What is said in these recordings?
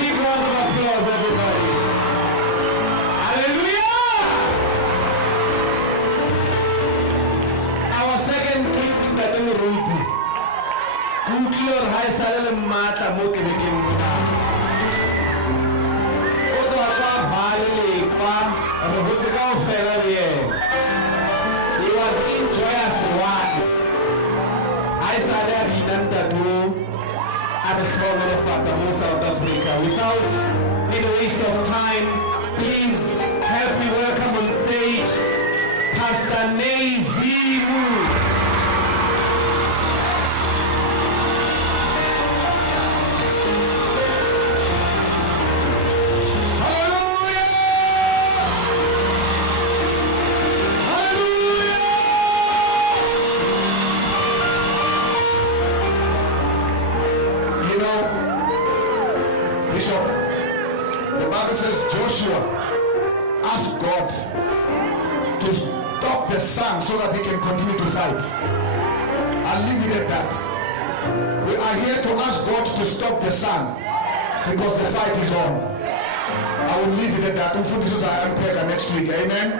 big round of applause, everybody. Hallelujah! Our second king that in Ruti. Kuklor high salary mata mokibikin muna. Also, I can't value kwa. I'm a good fella here. He was in joyous one. I saw that he done that too. At the show of South Africa. Without any waste of time, please help me welcome on stage Pastor Nezimu. Bishop, the Bible says Joshua asked God to stop the sun so that he can continue to fight. I'll leave it at that. We are here to ask God to stop the sun because the fight is on. I will leave it at that. This is our unpacker next week. Amen.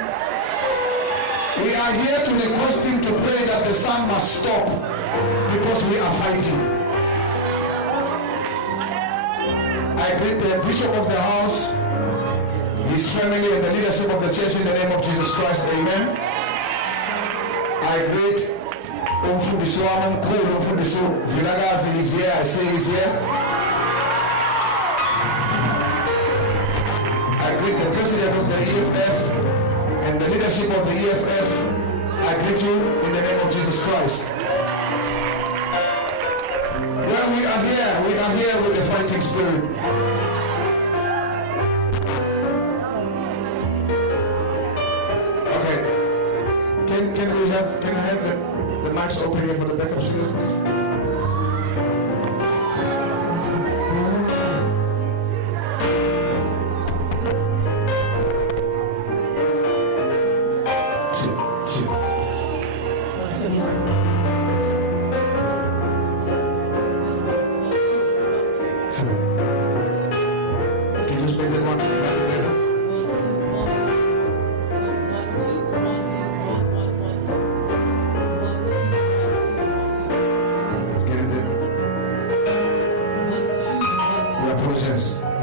We are here to request him to pray that the sun must stop because we are fighting. I greet the bishop of the house, his family, and the leadership of the church in the name of Jesus Christ. Amen. I greet Umfundisi Mkulu, Umfundisi Vilagazi is here. I say he's here. I greet the president of the EFF and the leadership of the EFF. I greet you in the name of Jesus Christ. Well, we are here with the fighting spirit. Okay. Can I have the mics open here for the backup singers, please?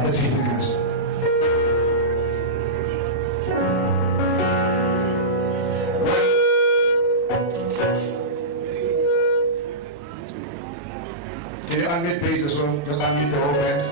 Let's hit it, guys. Can you unmute please as well? Just unmute the whole band.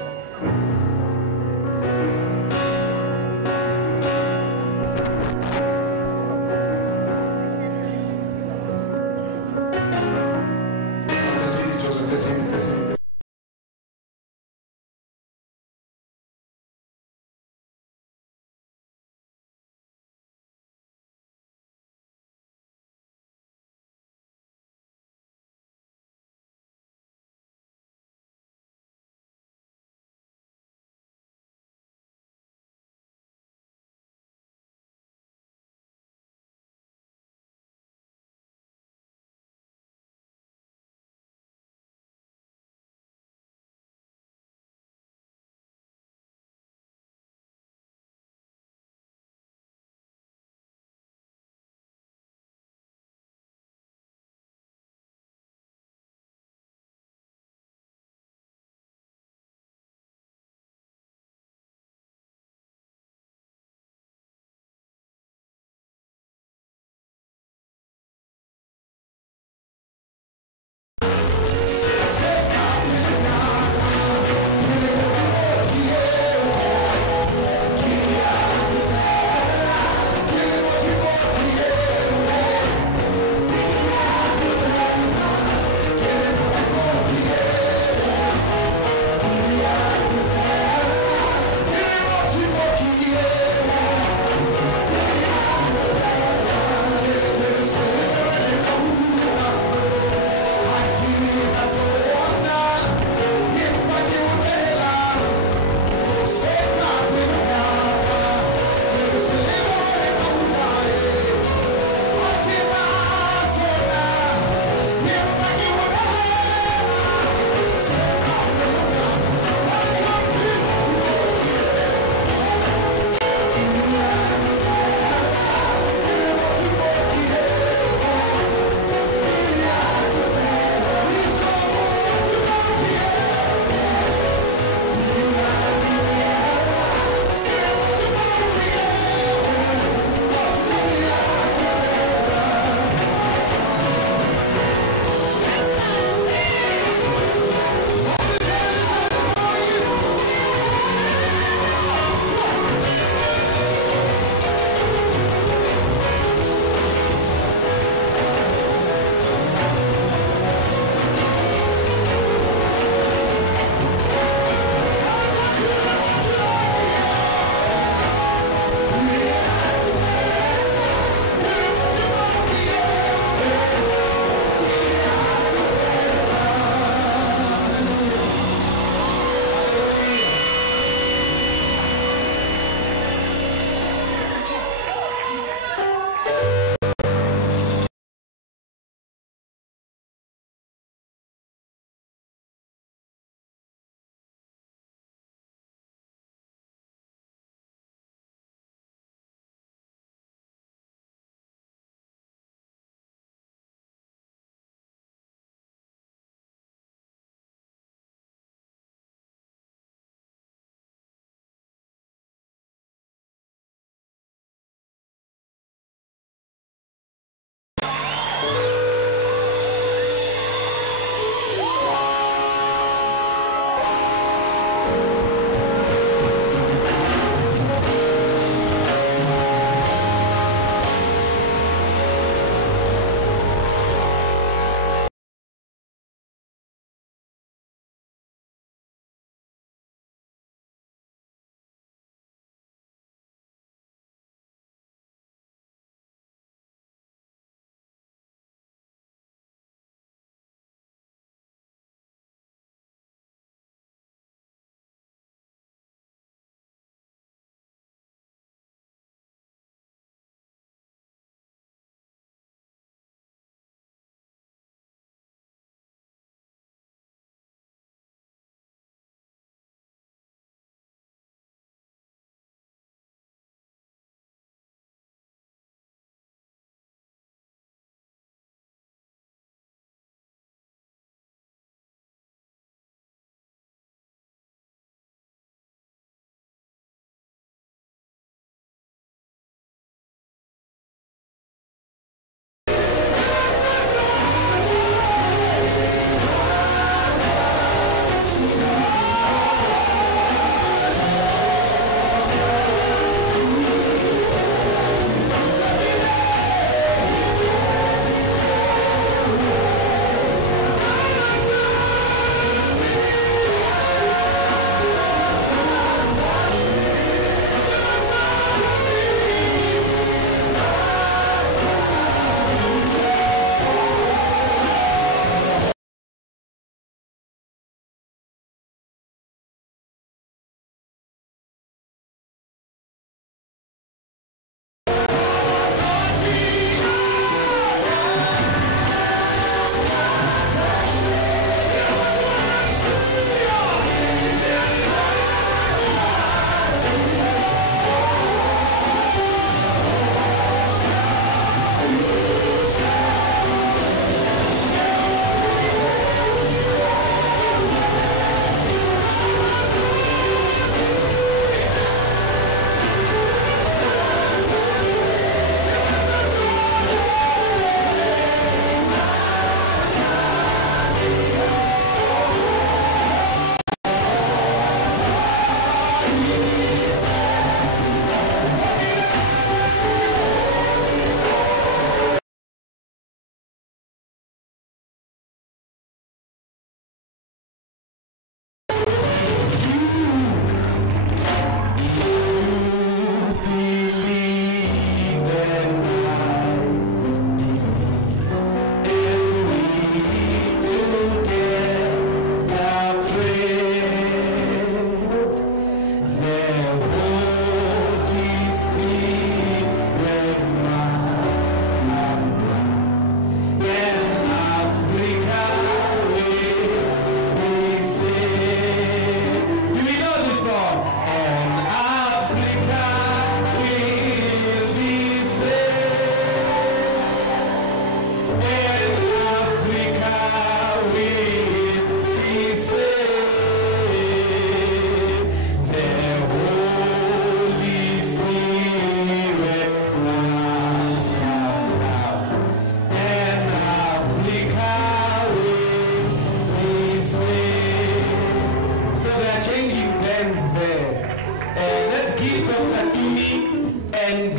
give Dr. Tumi and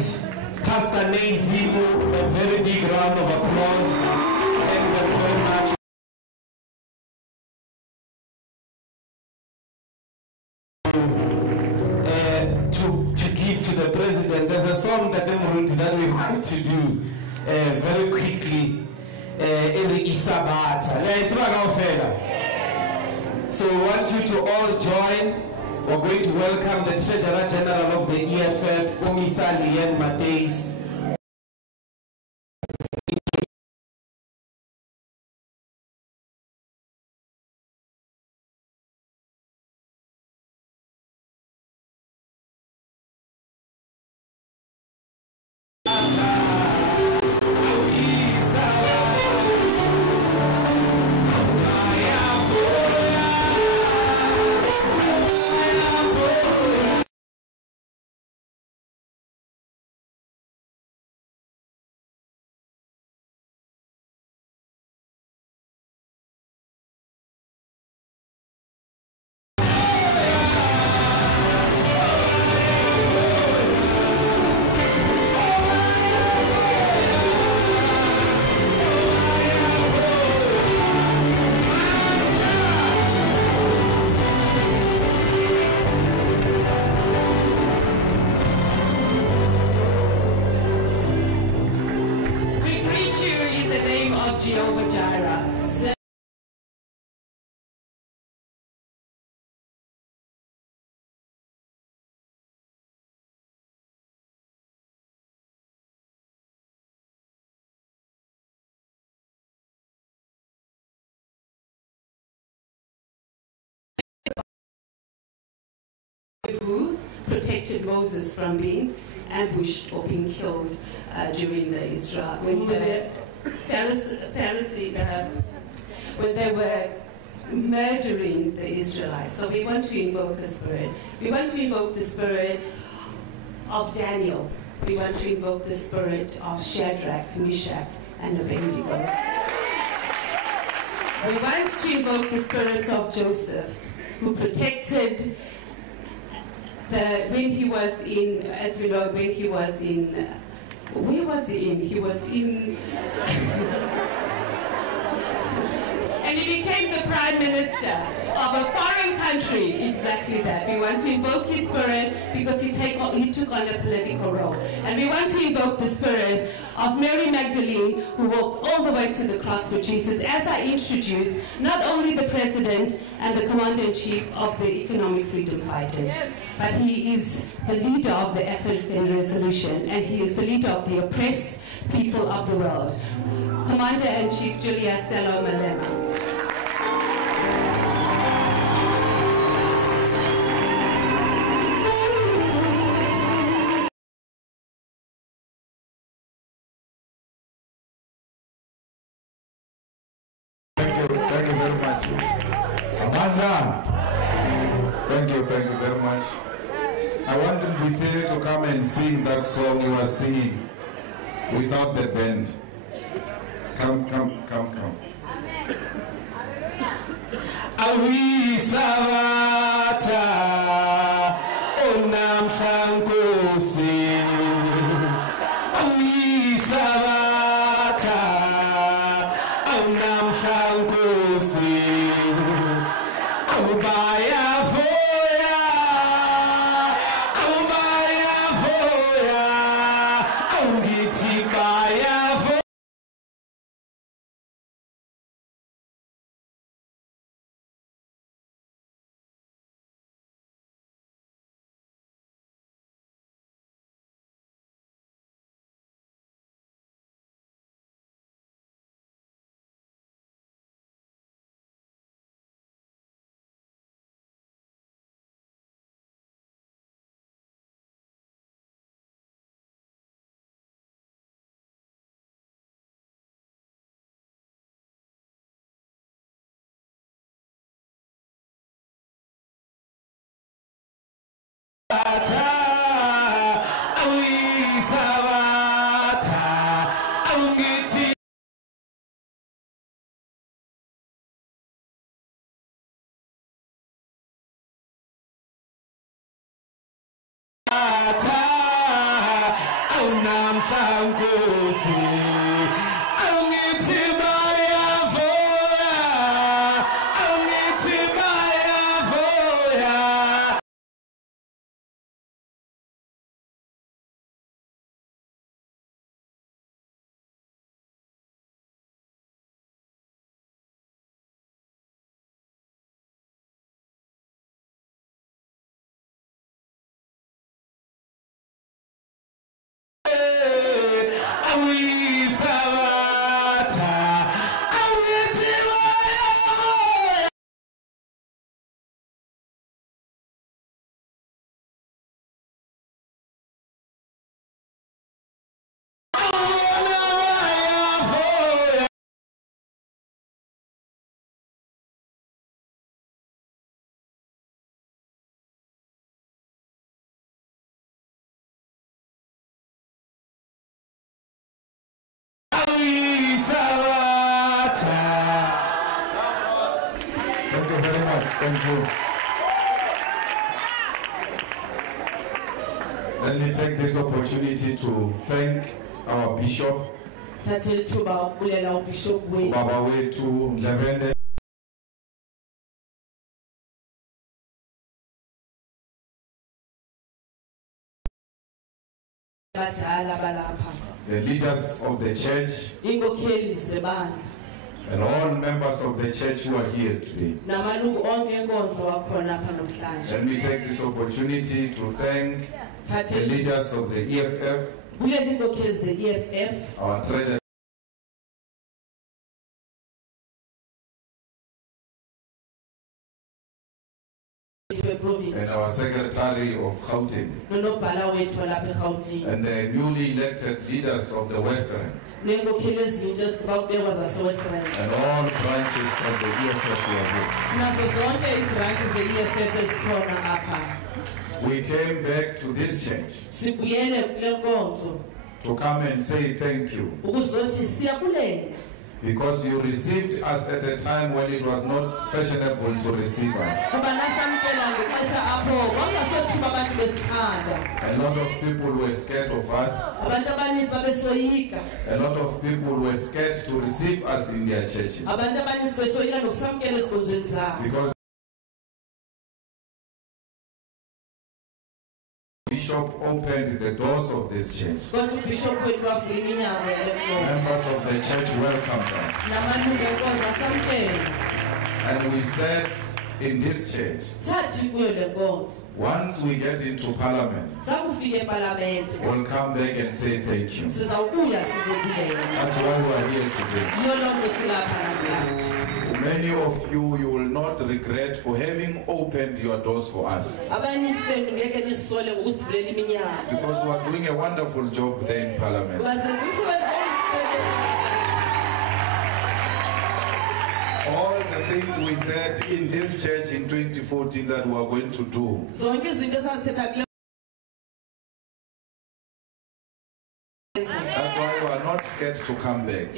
Pastor Nezimu a very big round of applause. Thank them very much. To give to the president. There's a song that we want to do very quickly. So we want you to all join. We're going to welcome the Treasurer General of the EFF, Commissar Lien Mateis. Who protected Moses from being ambushed or being killed during the Israel when they were murdering the Israelites. So we want to invoke a spirit. We want to invoke the spirit of Daniel. We want to invoke the spirit of Shadrach, Meshach, and Abednego. We want to invoke the spirit of Joseph, who protected when he was in, as we know, when he was in, where was he in? He was in, and he became the prime minister of a foreign country. Exactly that. We want to invoke his spirit because he took on a political role. And we want to invoke the spirit of Mary Magdalene, who walked all the way to the cross with Jesus, as I introduce not only the president and the commander-in-chief of the economic freedom fighters, but he is the leader of the African Revolution, and he is the leader of the oppressed people of the world. Commander-in-Chief Julius Stella Malema. Thank you very much. Amanda, thank you very much. I wanted Bisiri to come and sing that song you were singing without the band. Come. Awi Savata Onam Shankosi Awi Savata Onam Shankosi Abaya Foya Abaya Foya Angiti Baya Foya. Shankosi. Angithi bayavoya, angithi bayavoya. Thank you very much. Thank you. Let me take this opportunity to thank our bishop, Baba Wetu Ndlebende. The leaders of the church and all members of the church who are here today. Let me take this opportunity to thank the leaders of the EFF, our treasurer, and our secretary of Gauteng, and the newly elected leaders of the Western, and all branches of the EFF who are here. We came back to this church to come and say thank you, because you received us at a time when it was not fashionable to receive us. A lot of people were scared of us. A lot of people were scared to receive us in their churches, because Bishop opened the doors of this church. Members of the church welcomed us. And we said in this church, once we get into parliament, we'll come back and say thank you. That's why we are here today. For many of you, you will not regret for having opened your doors for us, because we are doing a wonderful job there in parliament. All the things we said in this church in 2014 that we are going to do, that's why we are not scared to come back,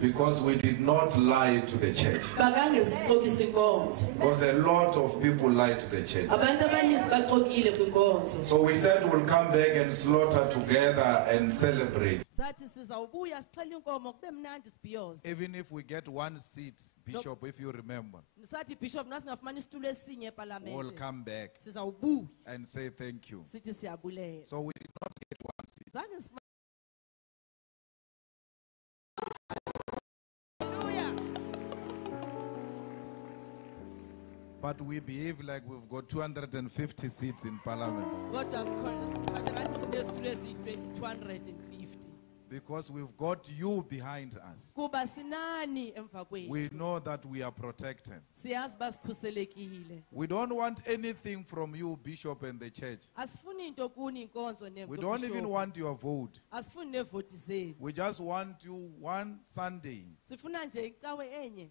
because we did not lie to the church. Because a lot of people lie to the church. So we said we'll come back and slaughter together and celebrate. Even if we get one seat, Bishop, if you remember, we'll come back and say thank you. So we did not get one seat. But we behave like we've got 250 seats in parliament. God has called us 250. Because we've got you behind us. We know that we are protected. We don't want anything from you, Bishop, and the church. We don't even want your vote. We just want you one Sunday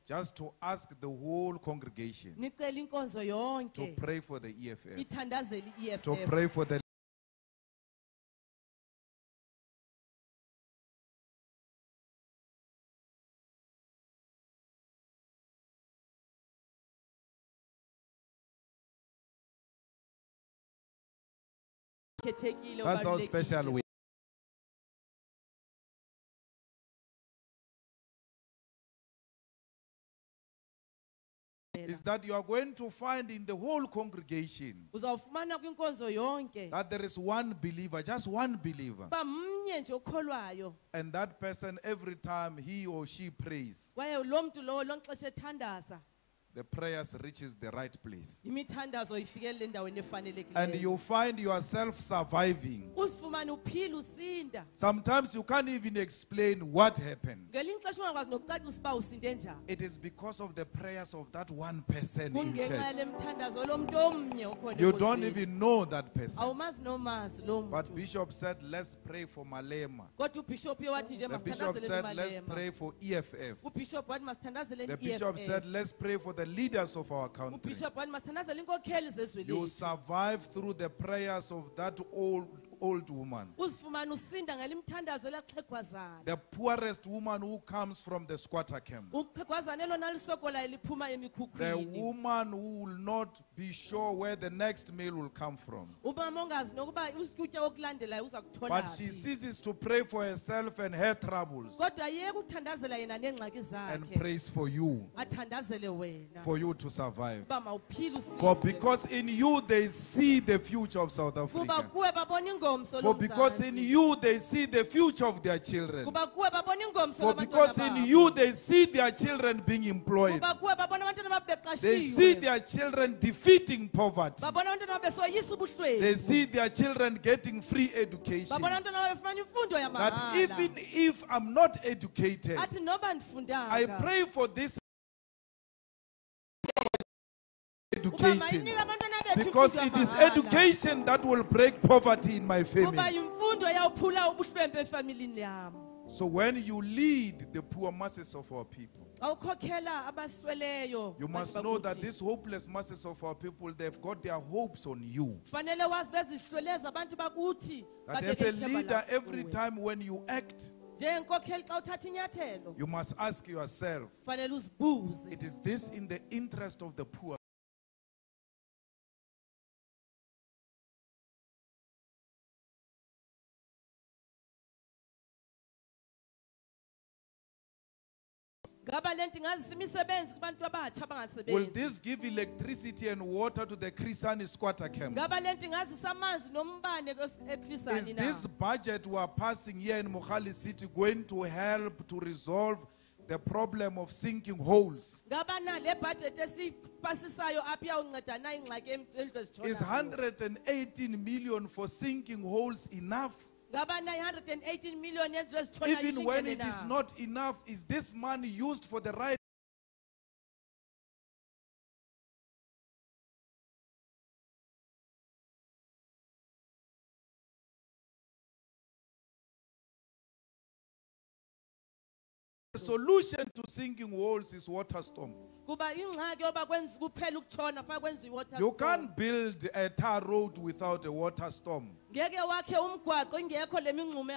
just to ask the whole congregation to pray for the EFF, to pray for the That's how special we that you are going to find in the whole congregation Uzawufumana kwinkonzo yonke. that there is one believer, just one believer. Ba mnye nje okholwayo. And that person, every time he or she prays, Kwaye lo mntu lowo lonke xesha ethandaza. the prayers reaches the right place. Imithandazo ifikele endaweni efanelekileyo. And you find yourself surviving. Uzifumana uphila usinda. Sometimes you can't even explain what happened. Ngelinye ixesha ungakwazi nokucacisa uba usinde njani. It is because of the prayers of that one person in Kungenxa church. yale mithandazo lo mntu omnye okhona You don't enkonzweni. even know that person. Awumazi nomazi lo But mntu. Bishop said, let's pray for Malema. Kodwa ubishop uye wathi nje The Bishop masithandazele said, let's imalema. pray for EFF. Ubishop wathi masithandazele The Bishop said, EFF. let's pray for the leaders of our country. Ubishop wathi masithandazele inkokheli zezwe You lethu. survive through the prayers of that old woman. Uzifumana usinda ngale mithandazo elaxhegwazana. The poorest woman who comes from the squatter camps. Uxhegwazana elona lisokolayo liphuma The emikhukhwini. woman who will not be sure where the next meal will come from. Umama ongazi nokuba ukutya okulandelayo uza kuthola But she phi. ceases to pray for herself and her troubles Kodwa yeke uthandazela yena neengxaki and zakhe. prays for you, Athandazele wena. for you to survive. Uba mawuphile For usinda. because in you they see the future of South Kuba Africa. kuwe babona ingomso For because in lomzantsi. you they see the future of their children. Kuba kuwe babona ingomso For labantwana because in babo. you they see their children being employed. Kuba kuwe babona abantwana babo They see beqashiwe. their children defeating poverty. Babona abantwana babo besoyisa ubuhlwempu. They see their children getting free education. Babona abantwana babo befumana imfundo That yamahala. even if I'm not educated, Athi noba ndifundanga. I pray for this Uba education. mayinike abantwana bethu Because imfundo it is yamahala. education that will break poverty in my Kuba family. imfundo yawuphula ubuhlwempu efamilini yam. So when you lead the poor masses of our people, Awukhokhela abasweleyo. you must bantu know that bakuthi. these hopeless masses of our people, they've got their hopes on you. Fanele wazi bezihlweleza abantu bakuthi. That babeke as a ithemba leader, labo every kuwe. time when you act, Njengenkokheli xa uthatha inyathelo, you must ask yourself, fanele uzibuze. it is this in the interest of the poor? Ngaba lento ingazisa imisebenzi kubantu abatsha Will abangasebenzi. this give electricity and water to the Christian squatter camp? Ngaba lento ingazisa amanzi nombane Is eKrisani na. this budget we are passing here in Mohali City going to help to resolve the problem of sinking holes? Ngaba na le budget esipasisayo apha iyawunceda na ingxaki endlu Is ezitshona. 118 million for sinking holes enough? Ngaba na 118 million yendlu ezitshona Even when ilingene it is na. not enough, is this money used for the right? The solution to sinking holes is water storm. Kuba ingxaki yoba kwenza kuphela ukutshona fa kwenza iwater You storm. can't build a tar road without a water storm. Ngeke wakhe umgwaqo ingekho lemingxume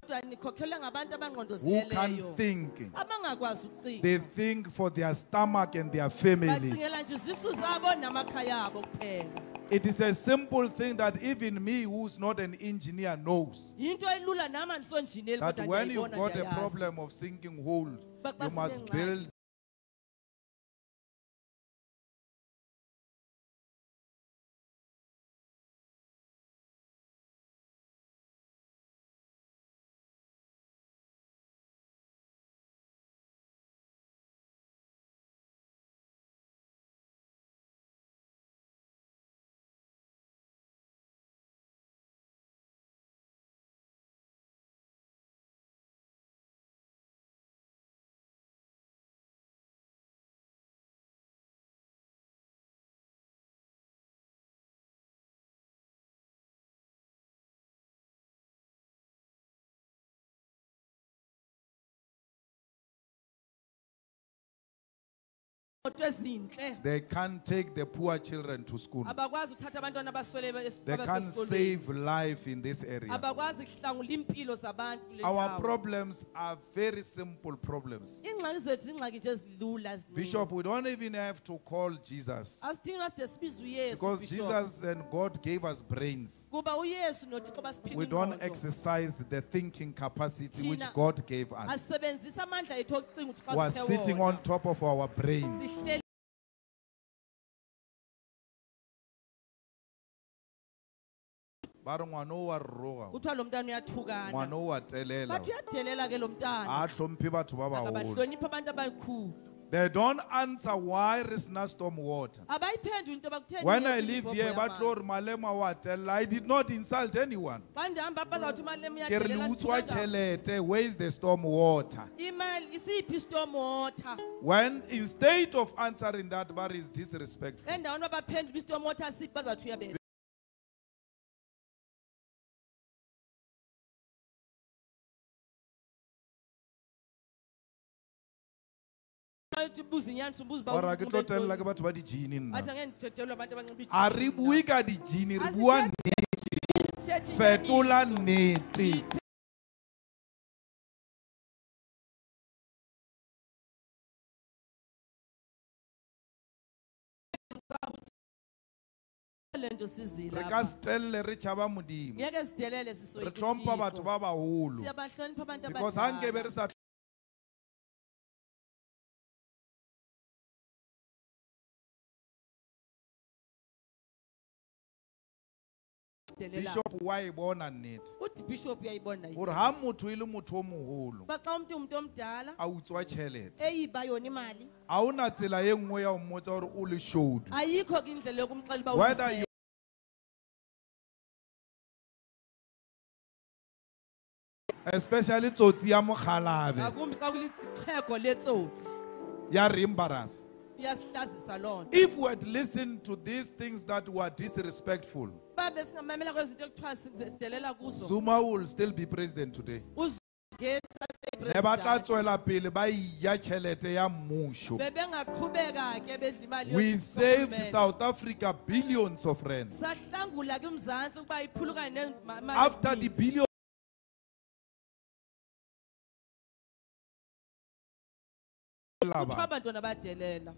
kodwa nikhokhelwe ngabantu Who abangqondozeleyo. can think? Abangakwazi ukucinga. They think for their stomach and their families. Bacingela nje izisu zabo namakhaya abo kuphela. It is a simple thing that even me, who's not an engineer, knows. Yinto elula nama ndisonjineli That kodwa when you've ndiyayibona got a ndiyayazi. problem of sinking hole, Uba xa you must sinengxaki, build They can't take the poor children to school. They can't save life in this area. Our problems are very simple problems. Bishop, we don't even have to call Jesus, because Jesus and God gave us brains. We don't exercise the thinking capacity which God gave us. We are sitting on top of our brains. But ngwana o wa roga, kuthiwa lo mntana uyathukana ngwana o wa telela, bathi uyadelela ke lo mntana a hlomphe batho ba baholo. akabahloniphi abantu abakhulu They don't answer why there is no storm water. abayiphenduli into bakutheni When I live here, batlor malema wa tella, I did not insult anyone. xa ndihamba apha bazawuthi imali Ke re le utswa tjhelete, where is the storm water? imali isiphi storm water When instead of answering that, bar is disrespectful. endaweni babaphendula istorm water siphi bazawuthi uyabela Ora ke tlo tella ke batho ba di jini nna. athi angeke ndithethelwe abantu abanxiba A re bue ka di jini, re bua nnete, fetola nnete. le nto sizile Re apha. ka se telle re tšhaba Modimo. ngeke sidelele Re sisoyika tlhompha batho ba baholo. siyabahlonipha abantu Because ha nkebe re sa Bishop wa e bona nnete. uthi bishop uyayibona Gore ha motho e le motho o moholo, ba xa umuntu omdala a utswa tšhelete, eyiba yona imali a ona tsela e nngwe ya ho mmotsa gore o le shodu. ayikho ke indlela yokumxela uba Whether ubise. you especially tsotsi ya mokhalabe ngakumbi xa kulixhego letsotsi ya re embarrass. iyasihlazisa loo nto If we had listened to these things that were disrespectful, uba besingamamela kwezinto ekuthiwa sidelela kuzo Zuma will still be president today. uzugesi Ne ba tla tswela pele ba iya tšhelete ya mmusho. bebengaqhubeka ke bedla imali We yosi- saved yorhulumente. South Africa billions of rands. sahlangula ke umzantsi ukuba iphulukane nemali After the ezininzi. billion kuthiwa abantwana badelela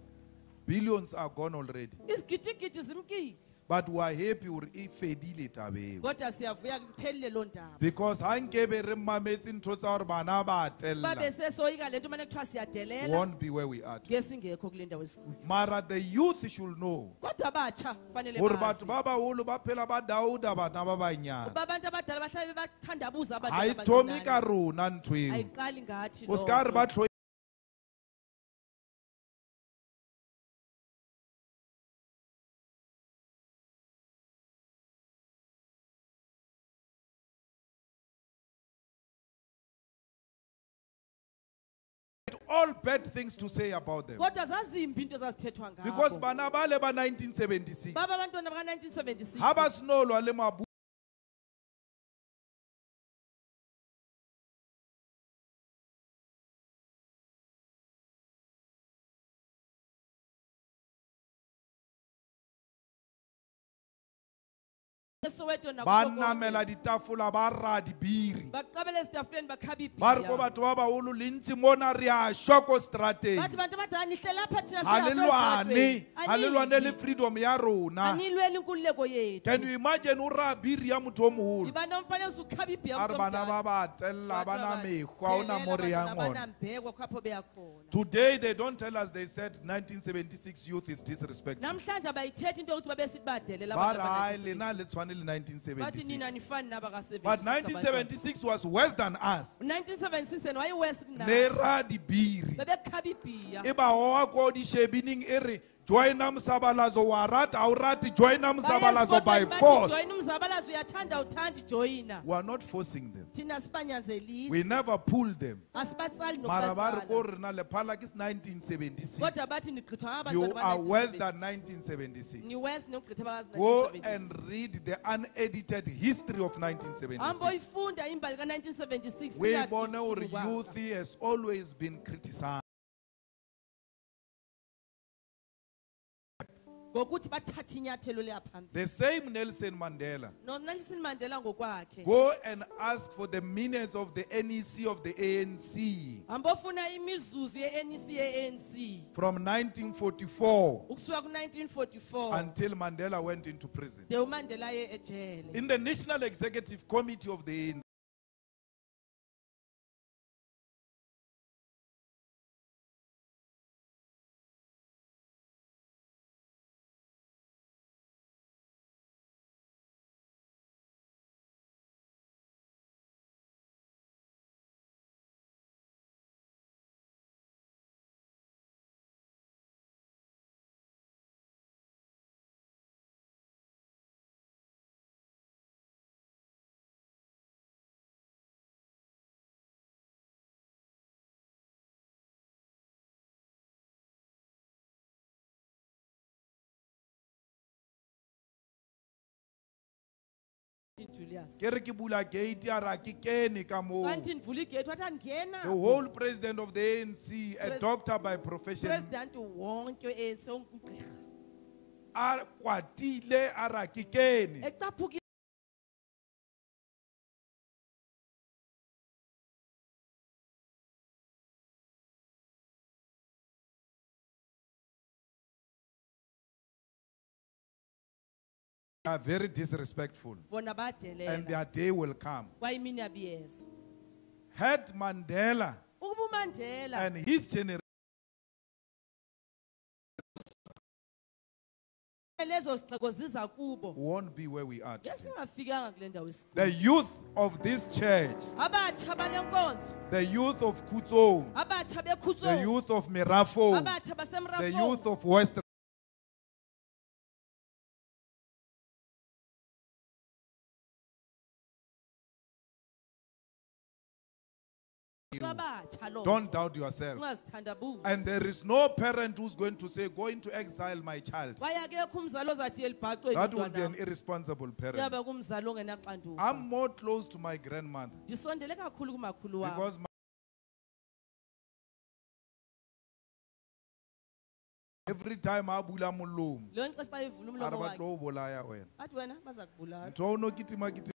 billions are gone already. izigidigidi zimkile But we are happy uri e fedile tabeng. kodwa siyavuya kuphelile loo ndaba Because ha nkebe re mametse ntho tsa hore bana ba uba tella, besesoyika le nto mane kuthiwa we siyadelela won't be where we are today. ngesingekho kule ndawo esikuyo Mara the youth should know kodwa abatsha fanele gore bazi batho ba baholo ba phela ba dauda bana ba banyana. uba abantu abadala bahlale bathandabuza Ha abantu e thomi abancinane. ka rona ntho eo. ayiqali ngathi O loo ska re ba nto. tlo all bad things to say about them. kodwa zazimbi into ezazithethwa Because ngabo bana bale ba 1976 baba abantwana baka-1976 ha ba sinolwa le mabu esoweto ba nakuko namela konke. ditafola ba ra dibiri. baqabela esitafuleni bakhaba Ba re ko ibhiya batho ba baholo le ntse mona re a shoko bathi strateng. bantu abadala nihlele apha thina Ha le lwane, ha le lwane le freedom ya rona. anilweli inkululeko Can yethu you imagine o ra biri ya motho o moholo? ibana umfanekiso ukhaba ibhiya A re bana ba ba tella ba na mekgwa o na mo re yang ona. banambhekwa khapho beya khona Today they don't tell us they said 1976 youth is disrespectful. namhlanje abayithethi into yokuthi babesithi badelela Ba abantu re hayi aba-1976. lena le tshwane le bathi nina 1976. nifani But nabaka-76 1976 was worse than us. 1976 yena wayiwest Ne ra dibiri. bebekhaba ibhiya E ba hoa ko di shebining e re joina msabalazo wa rata au rati joina msabalazo by force. joyina umzabalazo uyathanda uthanda ijoyina We are not forcing them. thina We sibanyanzelisi never pulled them. asibatsali Mara ba re ko nokubatsala rena le phala ke 1976. kodwa bathi nigqithwa You ngabantwana are worse than ba-1976 1976. ni-west nogqitha Go and baka-1976 read the unedited history of hamba 1976. uyifunda imbali ka-1976 We singathi bone usuku or kwakho. youth has always been criticized. The same Nelson Mandela, go and ask for the minutes of the NEC of the ANC from 1944 until Mandela went into prison. In the National Executive Committee of the ANC, the whole president of the ANC, a doctor by profession, kwatile arakikeni. Are very disrespectful, and their day will come. Had Mandela and his generation won't be where we are today. The youth of this church, the youth of Khutsong, the youth of Mirafo, the youth of West don't doubt yourself. And there is no parent who's going to say, go into exile my child. That would be an irresponsible parent. I'm more close to my grandmother because every time I bula mulum, arabatlo bolaya wena. Ntono kitima kitima.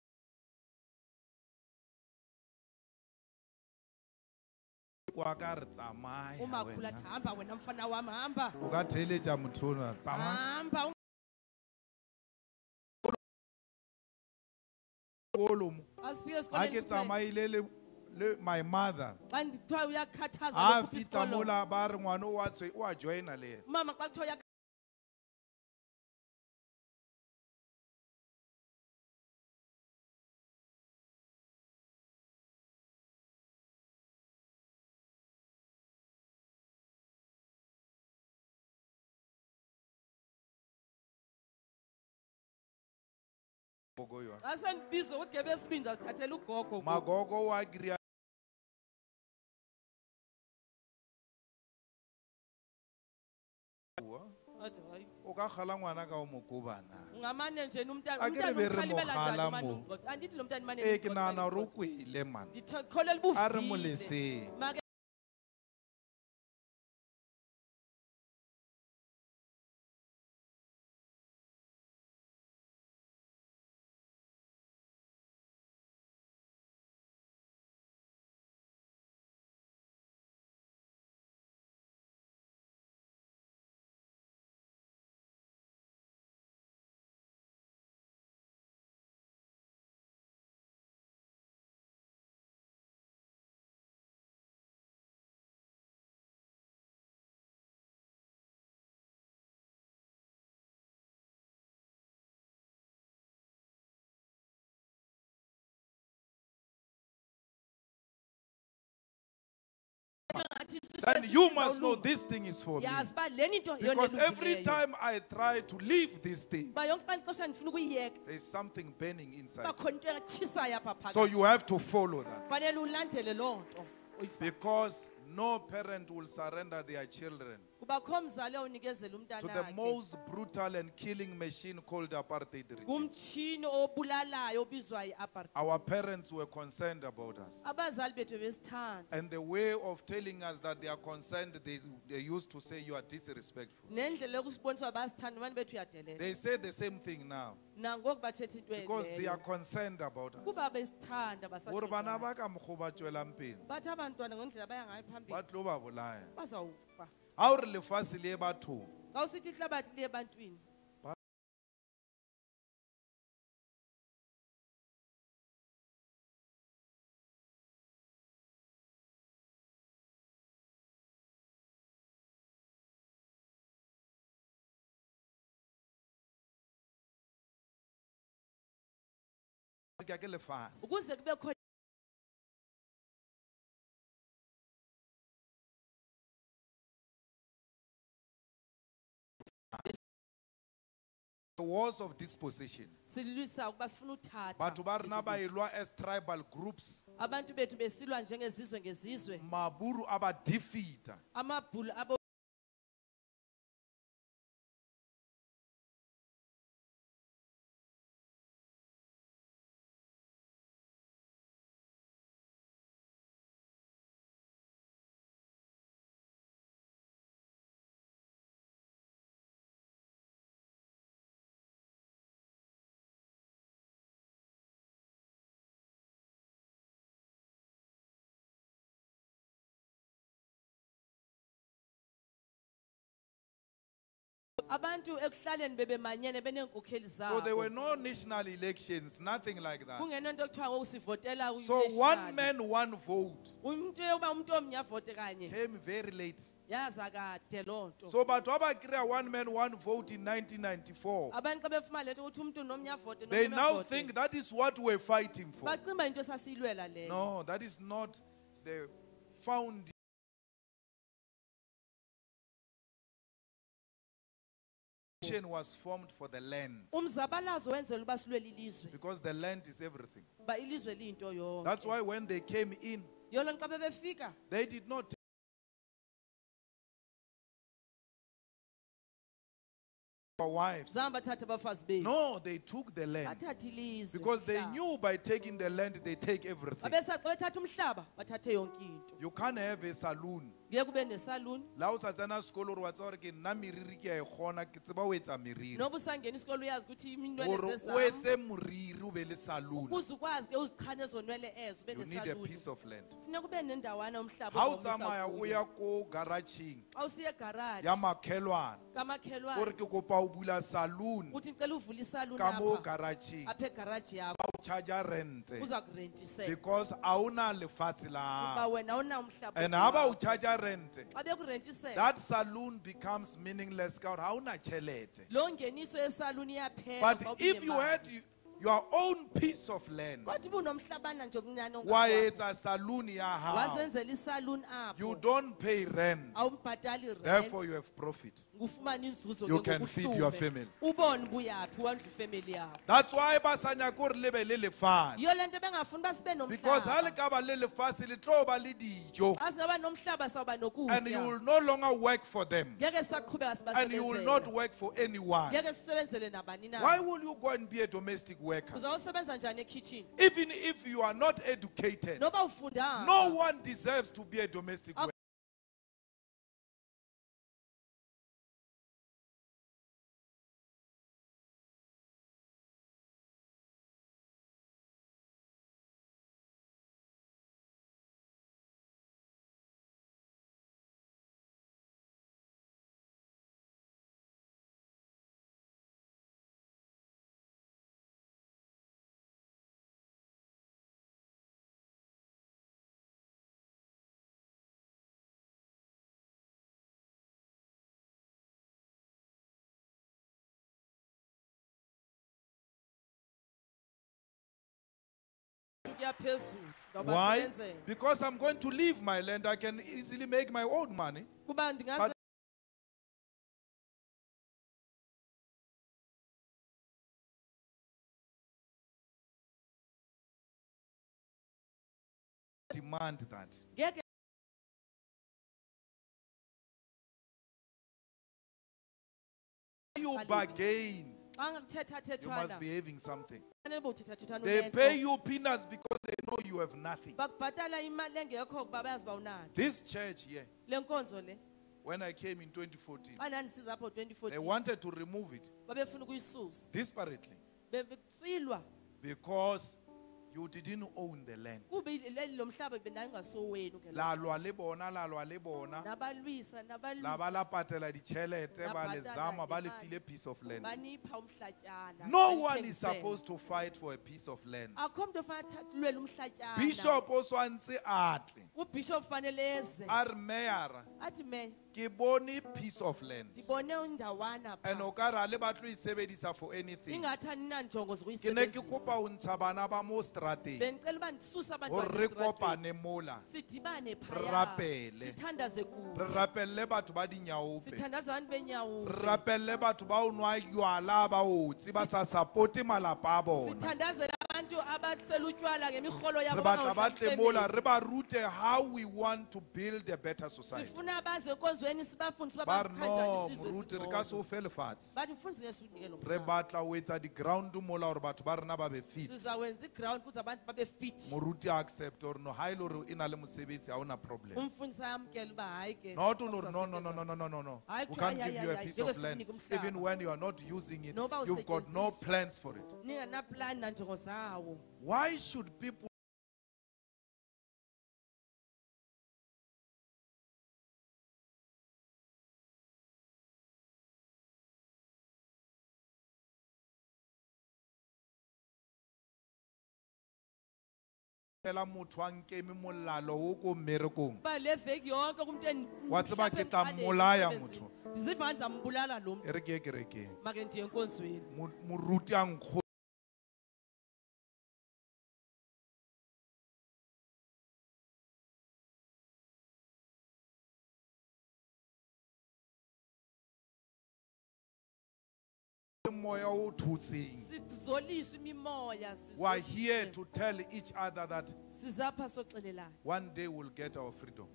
My mother, Magogo wa agri o ka khala ngwana ka o mokobana akere be re mo khala mo e ke nana ro kwile man a re mo lese. Then you must know this thing is for me. Because every time I try to leave this thing, there is something burning inside. So you have to follow that. Because no parent will surrender their children to the most brutal and killing machine called apartheid regime. Our parents were concerned about us. And the way of telling us that they are concerned, they used to say you are disrespectful. They say the same thing now. Because they are concerned about us. Gore bana ba ka mokgwa ba tswelang pele, ba tlo ba bolaya. Ha o re lefatshe le bathong, ke ke lefatshe. The wars of dispossession. Batho ba rena ba elwa as tribal groups. Maburu aba defeat. So there were no national elections, nothing like that. So one man, one vote came very late. So but one man, one vote in 1994. They now think that is what we're fighting for. No, that is not the foundation. Was formed for the land. Because the land is everything. That's why when they came in, they did not take wives. No, they took the land. Because they knew by taking the land, they take everything. You can't have a saloon. La o sa tsena sekolo re wa tsa gore ke nna meriri ke a e gona ke tseba o etsa meriri. Gore o etse moriri o be le saloon. You need a piece of land. Ha o tsamaya o ya ko garageng ya makhelwane gore ke kopa o bula saloon ka mo garageng ba o charge rent because a ona lefatshe la. And how about charge rent? That saloon becomes meaningless. But if you had your own piece of land, why it's a saloon ya house, you don't pay rent, therefore you have profit. You can feed your family. That's why basanya kore lebe le lefatshe. Because ha le ka ba le lefatshe le tlo ba le dijo. And you will no longer work for them. And you will not work for anyone. Why will you go and be a domestic worker? Even if you are not educated, no one deserves to be a domestic worker. Why? Because I'm going to leave my land. I can easily make my own money. But demand that. you bargain, you must be having something. They pay you peanuts because they know you have nothing. This church here, when I came in 2014, they wanted to remove it desperately because you didn't own the land. La lwa le bona, la ba la patela ditjhelete, ba le zama, ba le file piece of land. No one is supposed to fight for a piece of land. Bishop also antse atle. Ar mayor ke bone piece of land. And o ka ra le batlo e sebedisa for anything. Ke ne ke kopa o ntsha bana ba mo strateng o re kopane mola re rapelle batho ba dinyaope, re rapelle batho ba o nwa ywala ba otsi ba sa supporte malapa a bona, re batla ba tle mola re ba rute how we want to build a better society. Ba re no moruti re ka se o fe lefatshe, re batla o etsa di-ground mola gore batho ba rena ba be fit. Moruti accept or no, ha ile gore e na le mosebetsi ha ona problem. Not only no, we can't give you a piece of land even when you are not using it. You've got no plans for it. Why should people motho a nkeme molalo o ko mmerekong wa tseba ke tla mmolaya motho e re ke kerekeng moruti a nkgo moya o thutseng. We are here to tell each other that one day we'll get our freedom.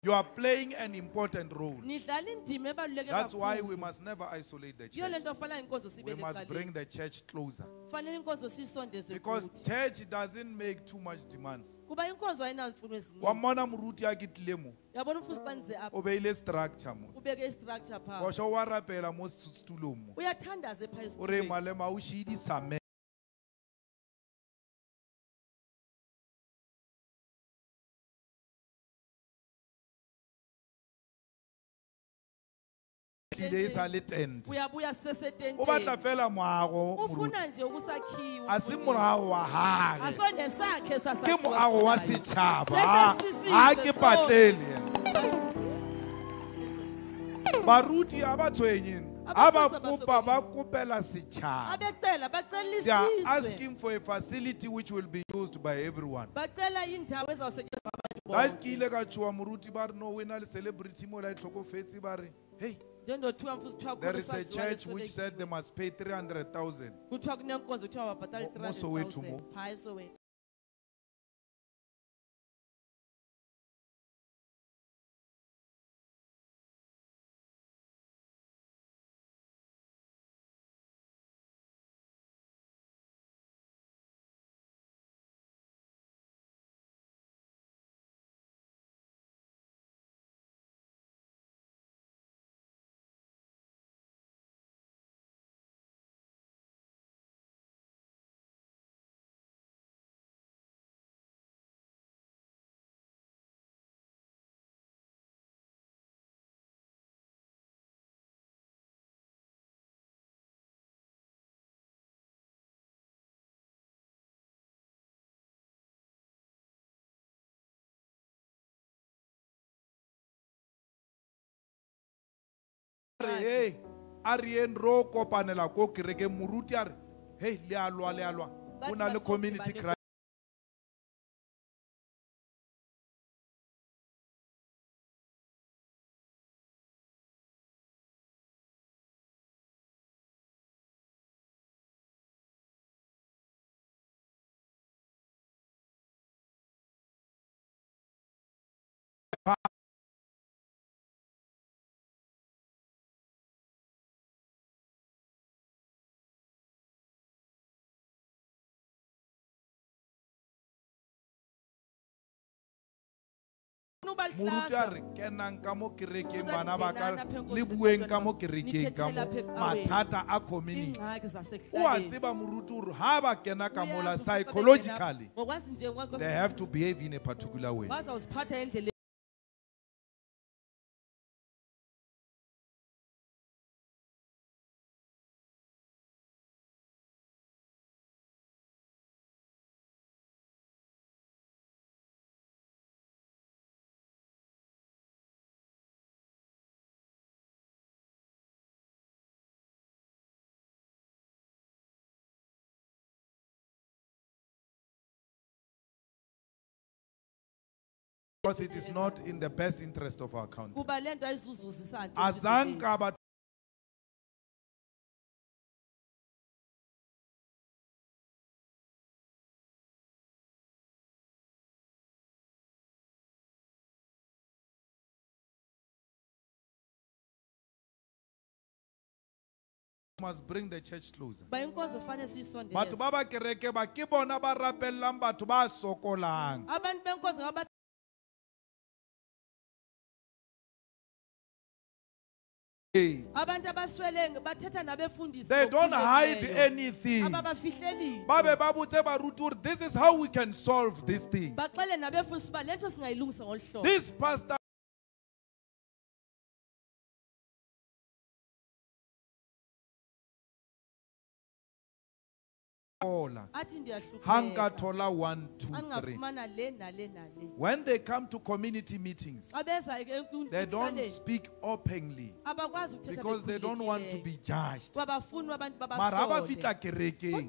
You are playing an important role. That's why we must never isolate the church. We must bring the church closer. Because church doesn't make too much demands. Wamona muruti agitlemo. Obeyile structure mo. For sure warapela mo stulum. Ore malema ushidi same. Days are lit end. O batla fela moago a se morago wa hage ke moago wa setšhaba a ke patlele baruti a ba tshwenyeng a ba kopa ba kopela setšhaba. They are asking for a facility which will be used by everyone. Guys ke ile ka tswa moruti ba re no wena le celebrity mo la itlhokofetse ba re hey, there is a church which said they must pay 300,000. hey, Arien ro kopanela ko kereke muruti are, hey, le alwa. Una le community crisis. Muruti are kenang ka mo kerekeng bana ba ka le bueng ka mo kerekeng ka mo mathata a community. O a tseba muruti hore ha ba kena ka mola psychologically they have to behave in a particular way. Because it is not in the best interest of our country. Azanka but must bring the church closer. But baba kereke ba ke bona ba rapellang batho ba sokolang. They don't hide anything. This is how we can solve this thing. This pastor Hanka Tola 1, 2, 3. When they come to community meetings, they don't speak openly because they don't want to be judged. Maraba fitla kerekeng.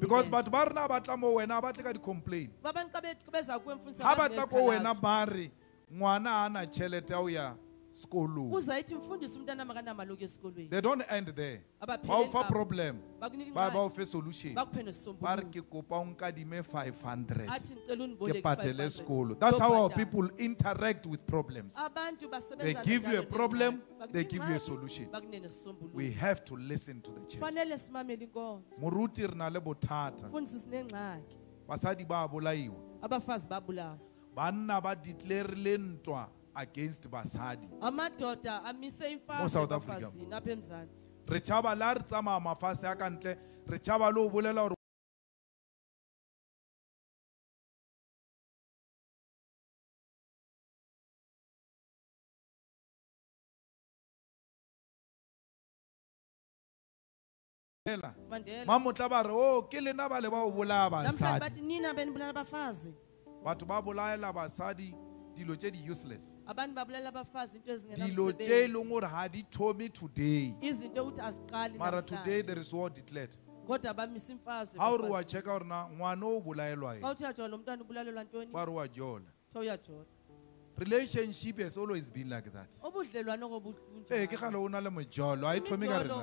Because but barna batlamo wena ba tla di complain. Ha batla ko wena bari ngwana ana chelete ya uya skolu. They don't end there. Ba fa problem. Ba fa solution. Bar ke kopa unka dime 500. Ke patele skolu. That's how our people interact with problems. They give you a problem, they give you a solution. We have to listen to the church. Muruti rna le bothata. Basadi ba bolaiwa. Banna ba declare ntwa against basadi. Mo South Africa. Re tshaba la re tsamaya mafase a ka ntle, re tshaba lo bolela hore Mamotla ba re oh ke lena ba le ba o bolaya basadi. Batho ba bolayela basadi dilo tse di useless. Dilo tse leng hore ha di thomi today. Mara today there is war declared. Ha o re wa checka hore na ngwana o bolaelwa eng. Ba re wa jola. Relationship has always been like that. Hey, ke gale o na le mojolo ai thomi ka rena.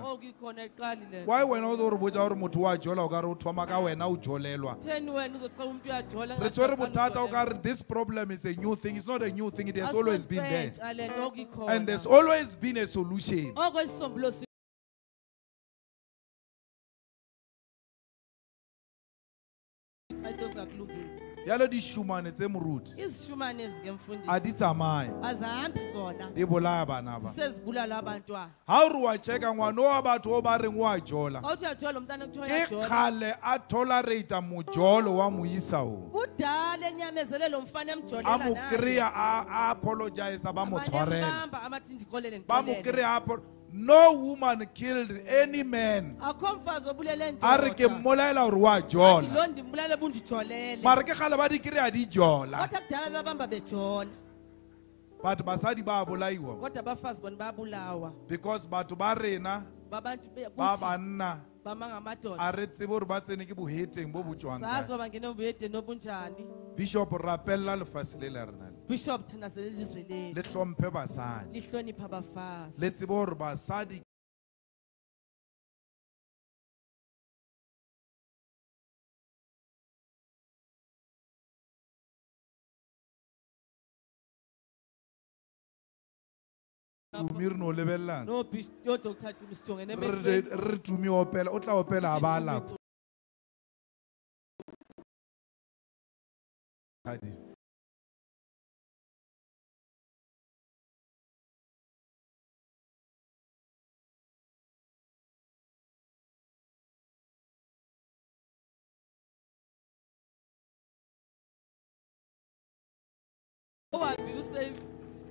Why when o re botsa hore motho wa jola o ka re o thoma ka wena o jolelwa. Re tsore bothata o ka re this problem is a new thing. It's not a new thing, it has always been there. And there's always been a solution. yalo di shumane tse moruti izishumane ezikemfundisi a di tsamaye azahambi zona di bolaya bana ba sezibulala abantwana ha o re wa cheka ngwana wa batho o ba reng wa jola xa uthi uyajola umntana kuthiwa ke uyajola khale a tolerate mojolo wa moisa o kudala enyamezele lo mfana a emjolela mo kreya a apologize ba mo tshwarela Abanembamba amathi ndixolele ba mo ndixolele kreya no woman killed any man akho mfazi obulele a re ke mmolaela gore wa jola athi lo ndimbulale bundijolele mara ke kgale ba di kreya di jola kodwa kudala bebahamba bejola but basadi ba bolaiwa kodwa abafazi bona bayabulawa because batho ba rena babantu ba banna bama ngamadoda a re tsebe gore ba tsene ke boheteng bo bo tswang sazi kae. ba bangene obuyedeni obunjani Bishop rapella lefatshe le le rena bishop thanazele ilizwe le lethu hlomphe basadi lihlonipha abafazi le tsebe gore basadi tumi re no lebelelana no yo Dr. Tumi sijongene re tumi opela o tla opela a ba lapa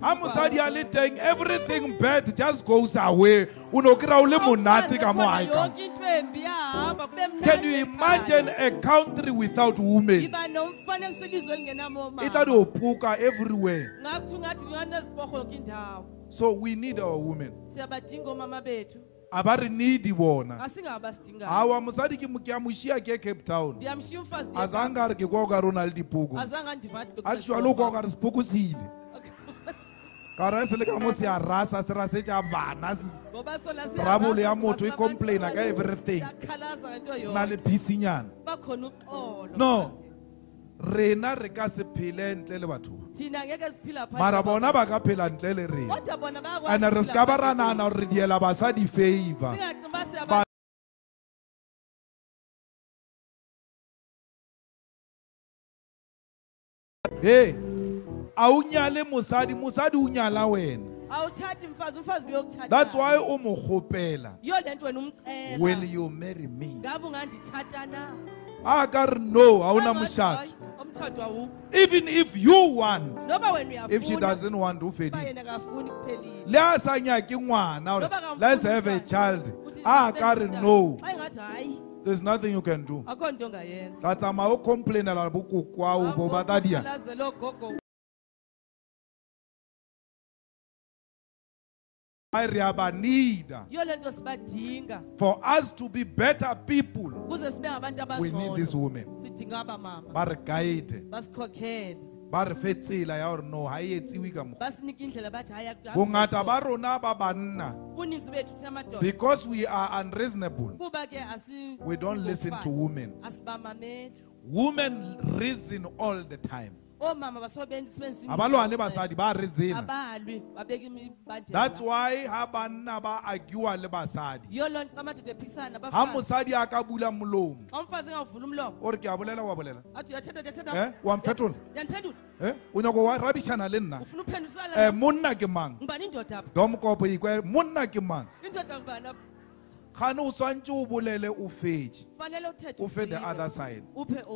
ha mosadi a le teng everything bad just goes away o no kry-a o le monate ka mo hae ka. Can you imagine a country without women? E tla di opoka everywhere. So we need our women. A ba re needi bona. Awa mosadi ke a mo šia ke Cape Town. A zanga re ke kwa o ka re o na le dipoko. Actually o kwa o ka re sepoko se ile. Ka re se le ka mo se a rasa se rasetša bana trouble ya motho e complaina ka everything na le phisinyana no rena re ka se phele ntle le batho mara bona ba ka phela ntle le rena and re ska ba ra nana gore re diela basadi favor hey a o nyale mosadi mosadi o nyala wena that's why o mo gopela will you marry me a ka re no ha ona mošato even if you want if she doesn't want o fedile le a sa nyake ngwana gore let's have a child a ka re no there's nothing you can do tla tsamaya o complainela bokokwao bo batadia for us to be better people, we need these women. Ba guide. Ba re fe tsela ya gore no ha e etsiwe ka mo. Bongata ba rona ba banna. Because we are unreasonable. We don't listen to women. Women reason all the time. Abalwane basadi ba reason. That's why ha banna ba argue le basadi. Ha mosadi a ka bula molomo. O re ke a bolela wa bolela. Wa mfetola. O nyako wa rabishana le nna. Monna ke mang? Dom kopo ikwe monna ke mang? Khane o swantse o bolele o fetše o fe the other side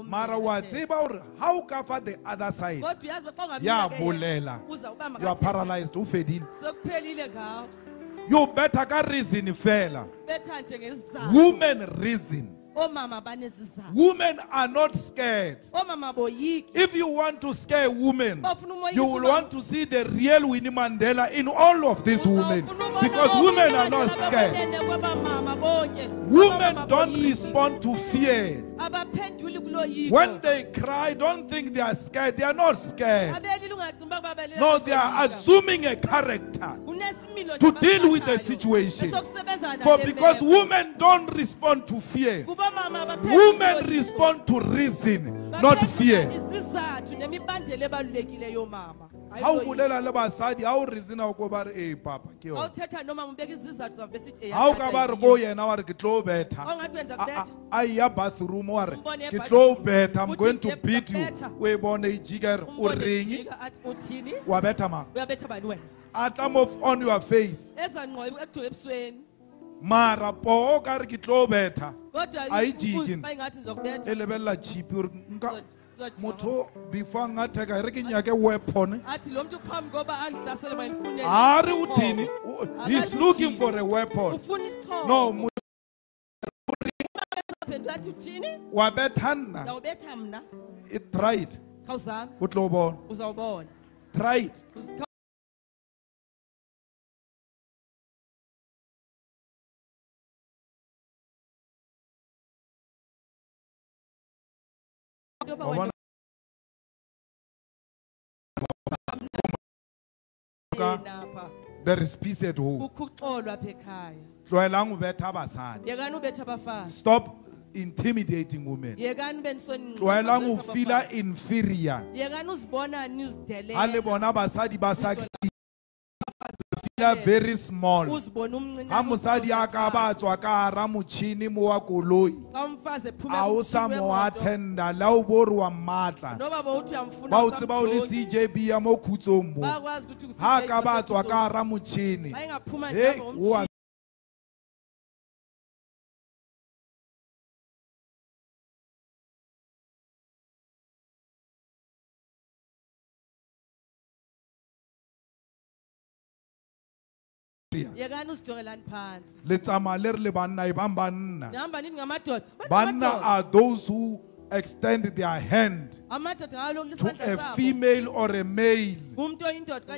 mara wa tseba gore ha o ka fa the other side ya bolela you are paralyzed o fedile you better ka reason fela women reason. Women are not scared. If you want to scare women, you will want to see the real Winnie Mandela in all of these women. Because women are not scared. Women don't respond to fear. When they cry, don't think they are scared. They are not scared. No, they are assuming a character to deal with the situation. Because women don't respond to fear. Women respond to reason, not fear. ha o bolela le basadi ha o reasona go ba re papa ke yona ha o ka ba re go yena wa re ke tlo betha a ya bathroom wa re ke tlo betha, I'm going to beat you, we bone ijika o reng wa betha mang atla move on your face mara po ka re ke tlo betha a ijike e lebella chipi nka motho before ngatheka re ke nyake weapon are uthini, he's looking for a weapon. No wa bethanna it tried utlobona tried there is peace at home. Stop intimidating women. Tloelang ho feel inferior. Ale bona basadi ba succeed. Feel very small. Ha mosadi a ka ba tswa ka hara motšhini mo wa koloi. A o sa mo attenda la o bo re wa mmatla. Ba o tseba o le CJB ya mo Khutsong mo. Ha ka ba tswa ka hara motšhini. Hey, o Banna are those who extend their hand to a female or a male.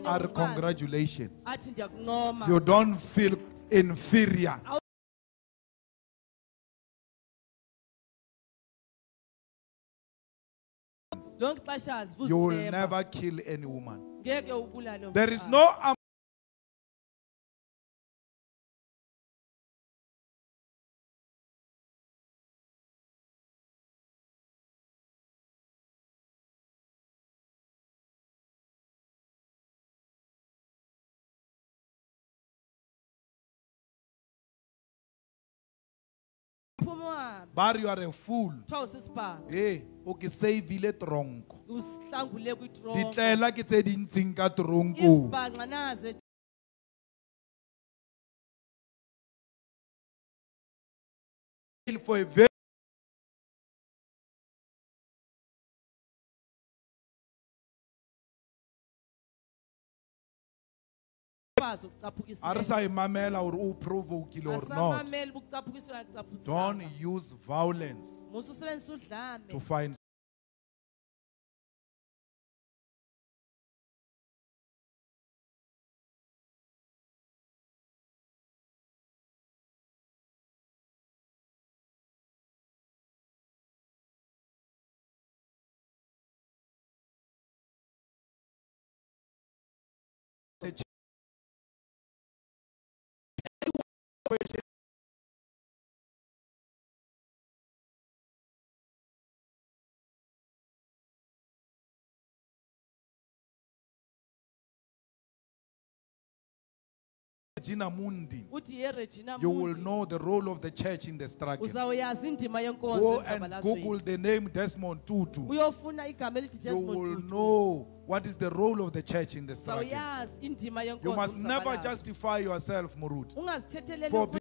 Are congratulations. You don't feel inferior. You will never kill any woman. There is no bar, you are a fool. Hey, okay, say vile tronco. Ditlela ke tse dintsing ka tronco. For a very Arsa imamela or u provoke or not. Don't use violence to find you will know the role of the church in the struggle. Go and Google the name Desmond Tutu. You will know what is the role of the church in the struggle. You must never justify yourself, Murud, for